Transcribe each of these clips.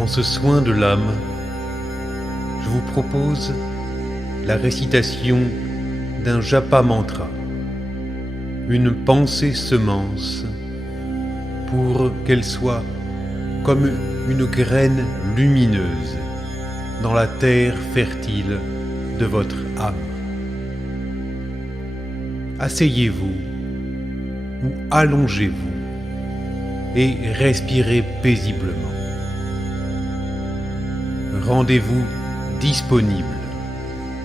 Dans ce soin de l'âme, je vous propose la récitation d'un japa mantra, une pensée semence pour qu'elle soit comme une graine lumineuse dans la terre fertile de votre âme. Asseyez-vous ou allongez-vous et respirez paisiblement. Rendez-vous disponible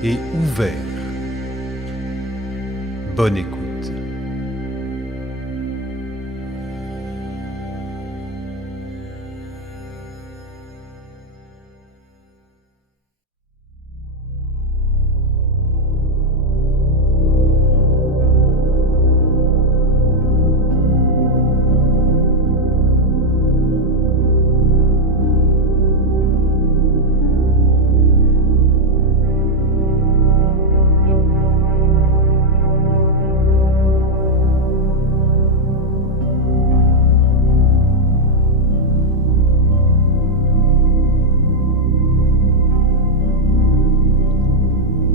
et ouvert. Bonne écoute.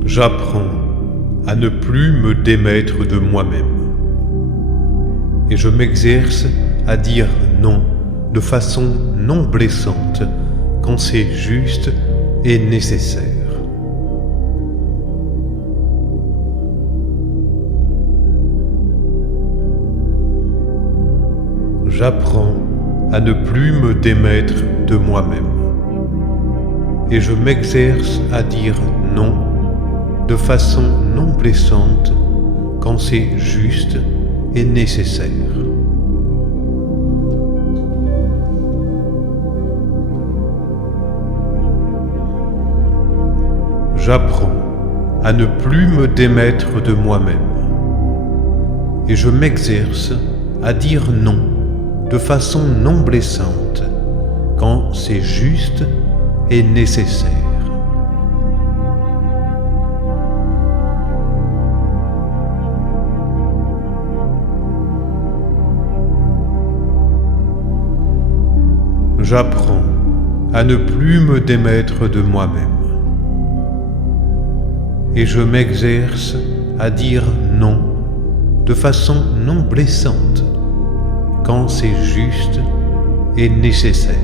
J'apprends à ne plus me démettre de moi-même et je m'exerce à dire non de façon non blessante quand c'est juste et nécessaire. J'apprends à ne plus me démettre de moi-même et je m'exerce à dire non de façon non blessante quand c'est juste et nécessaire. J'apprends à ne plus me démettre de moi-même et je m'exerce à dire non de façon non blessante quand c'est juste et nécessaire. J'apprends à ne plus me démettre de moi-même et je m'exerce à dire non de façon non blessante quand c'est juste et nécessaire.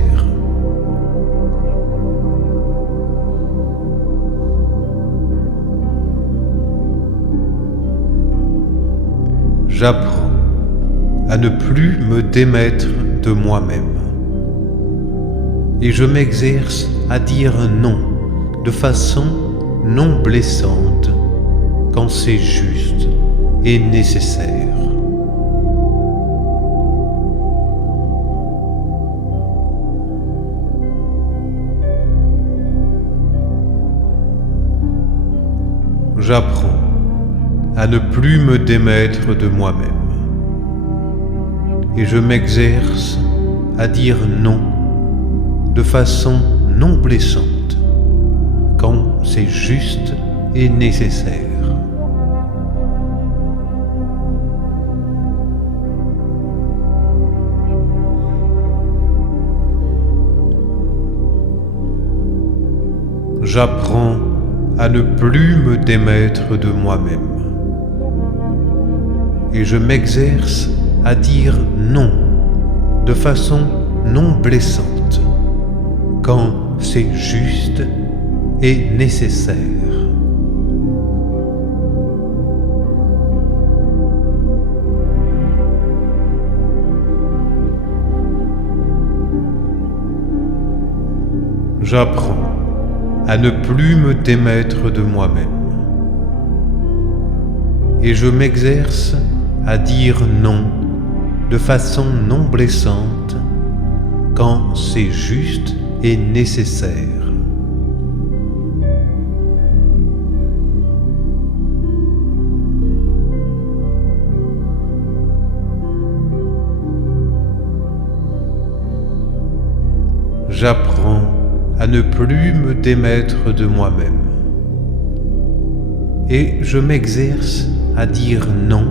J'apprends à ne plus me démettre de moi-même et je m'exerce à dire non de façon non blessante quand c'est juste et nécessaire. J'apprends à ne plus me démettre de moi-même et je m'exerce à dire non de façon non blessante quand c'est juste et nécessaire. J'apprends à ne plus me démettre de moi-même et je m'exerce à dire non de façon non blessante quand c'est juste et nécessaire. J'apprends à ne plus me démettre de moi-même et je m'exerce à dire non de façon non blessante quand c'est juste et nécessaire. J'apprends à ne plus me démettre de moi-même et je m'exerce à dire non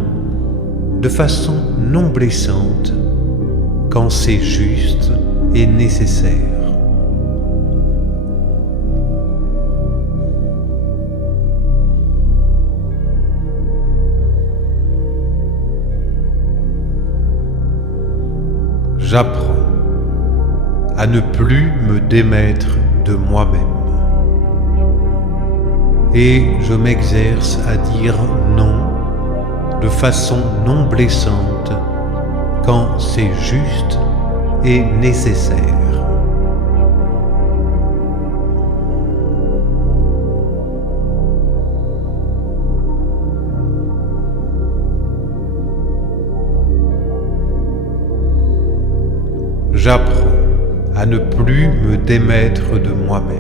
de façon non blessante quand c'est juste et nécessaire. J'apprends à ne plus me démettre de moi-même. Et je m'exerce à dire non de façon non blessante quand c'est juste et nécessaire. J'apprends à ne plus me démettre de moi-même.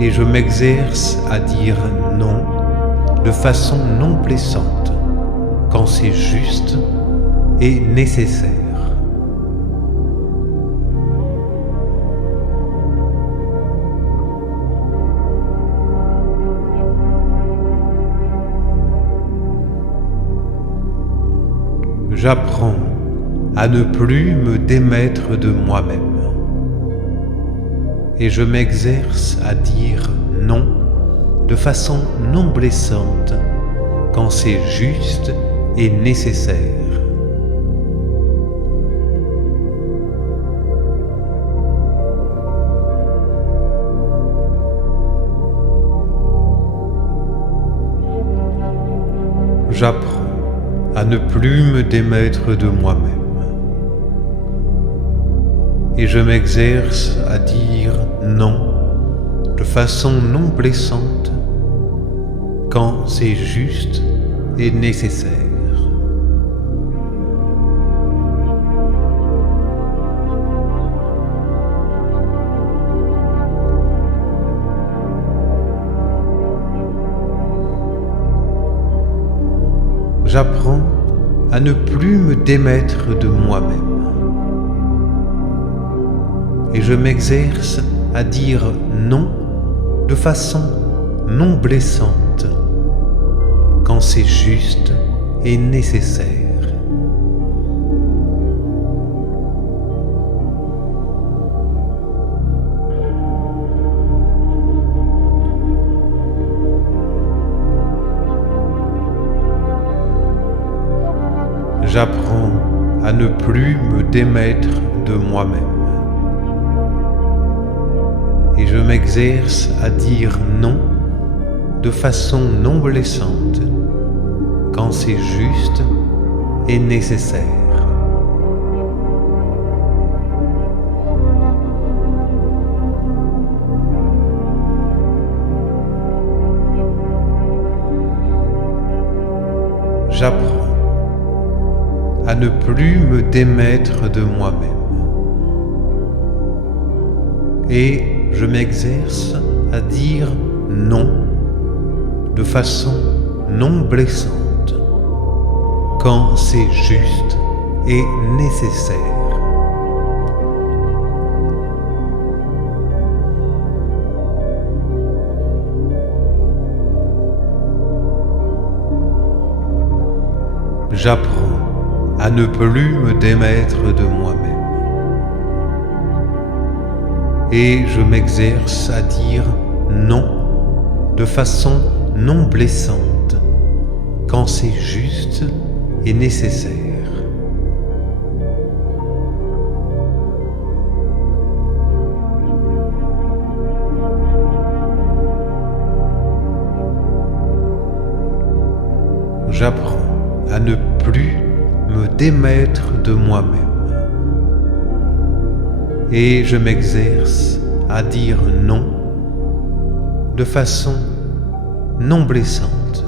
Et je m'exerce à dire non de façon non blessante quand c'est juste et nécessaire. J'apprends à ne plus me démettre de moi-même. Et je m'exerce à dire non de façon non blessante quand c'est juste et nécessaire. J'apprends à ne plus me démettre de moi-même. Et je m'exerce à dire non de façon non blessante quand c'est juste et nécessaire. J'apprends à ne plus me démettre de moi-même. Et je m'exerce à dire non de façon non blessante quand c'est juste et nécessaire. J'apprends à ne plus me démettre de moi-même. Et je m'exerce à dire non de façon non blessante quand c'est juste et nécessaire. J'apprends à ne plus me démettre de moi-même. Et je m'exerce à dire non de façon non blessante quand c'est juste et nécessaire. J'apprends à ne plus me démettre de moi-même. Et je m'exerce à dire non de façon non blessante quand c'est juste et nécessaire. J'apprends à ne plus me démettre de moi-même. Et je m'exerce à dire non de façon non blessante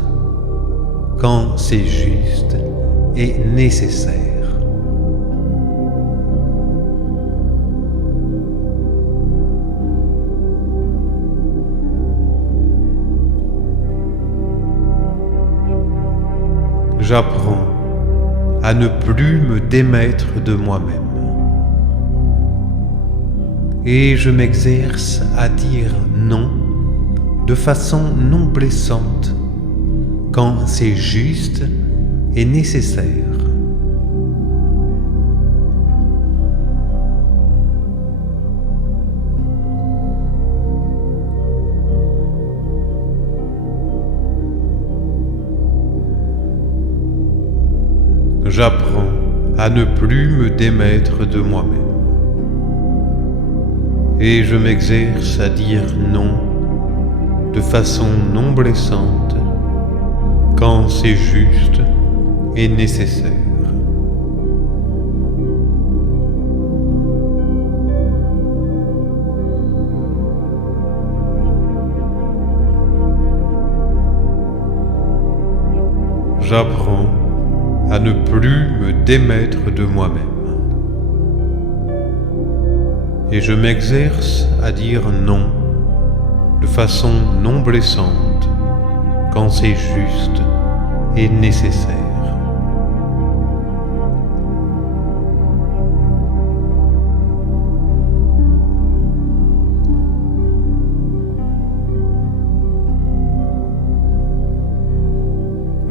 quand c'est juste et nécessaire. J'apprends à ne plus me démettre de moi-même. Et je m'exerce à dire non de façon non blessante quand c'est juste et nécessaire. J'apprends à ne plus me démettre de moi-même. Et je m'exerce à dire non de façon non blessante quand c'est juste et nécessaire. J'apprends à ne plus me démettre de moi-même. Et je m'exerce à dire non de façon non blessante quand c'est juste et nécessaire.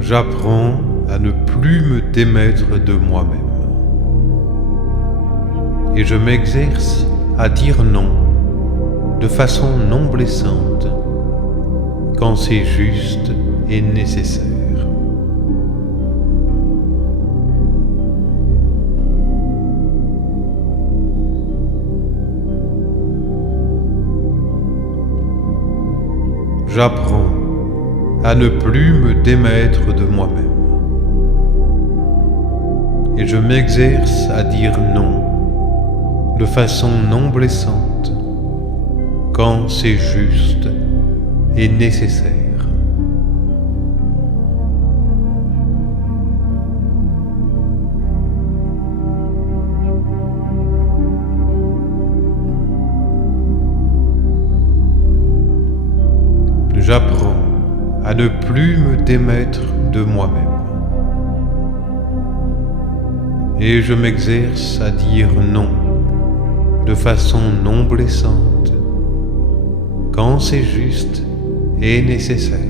J'apprends à ne plus me démettre de moi-même. Et je m'exerce à dire non de façon non blessante quand c'est juste et nécessaire. J'apprends à ne plus me démettre de moi-même. Et je m'exerce à dire non de façon non blessante quand c'est juste et nécessaire. J'apprends à ne plus me démettre de moi-même. Et je m'exerce à dire non de façon non blessante quand c'est juste et nécessaire.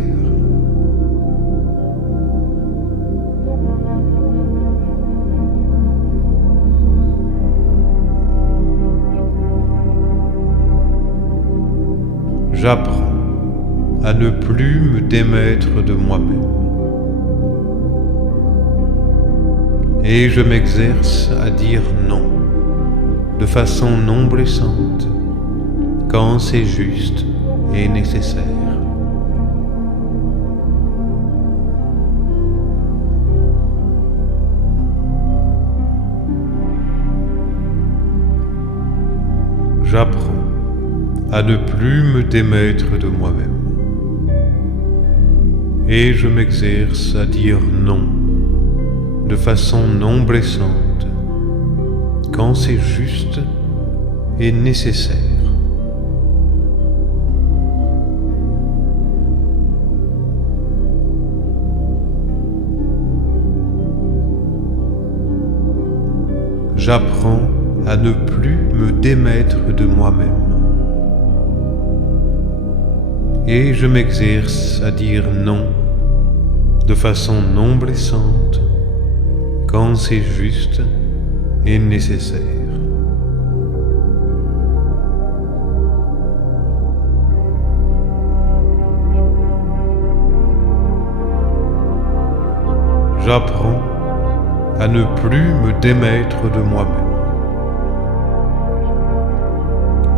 J'apprends à ne plus me démettre de moi-même. Et je m'exerce à dire non de façon non blessante quand c'est juste et nécessaire. J'apprends à ne plus me démettre de moi-même. Et je m'exerce à dire non de façon non blessante quand c'est juste et nécessaire. J'apprends à ne plus me démettre de moi-même. Et je m'exerce à dire non de façon non blessante quand c'est juste et nécessaire. J'apprends à ne plus me démettre de moi-même.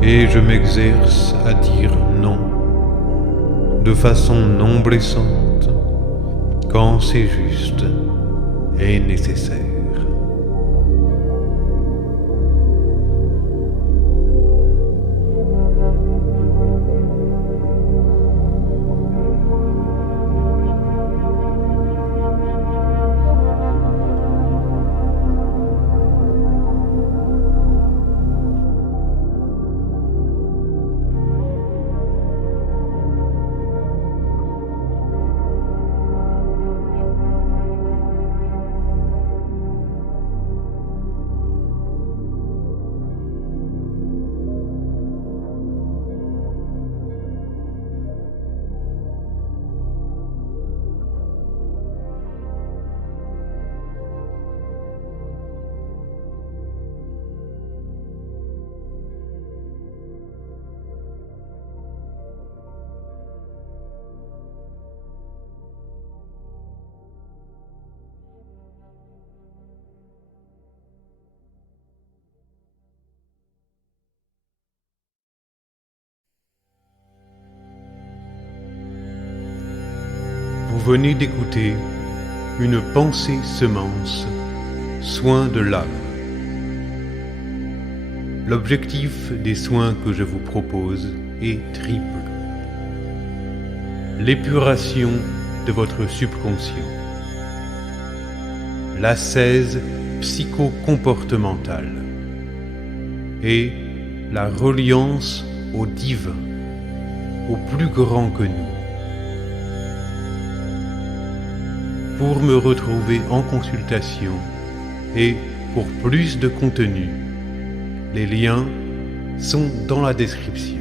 Et je m'exerce à dire non de façon non blessante quand c'est juste et nécessaire. venez d'écouter une pensée semence, soin de l'âme. L'objectif des soins que je vous propose est triple. L'épuration de votre subconscient, l'ascèse psycho-comportementale et la reliance au divin, au plus grand que nous. Pour me retrouver en consultation et pour plus de contenu, les liens sont dans la description.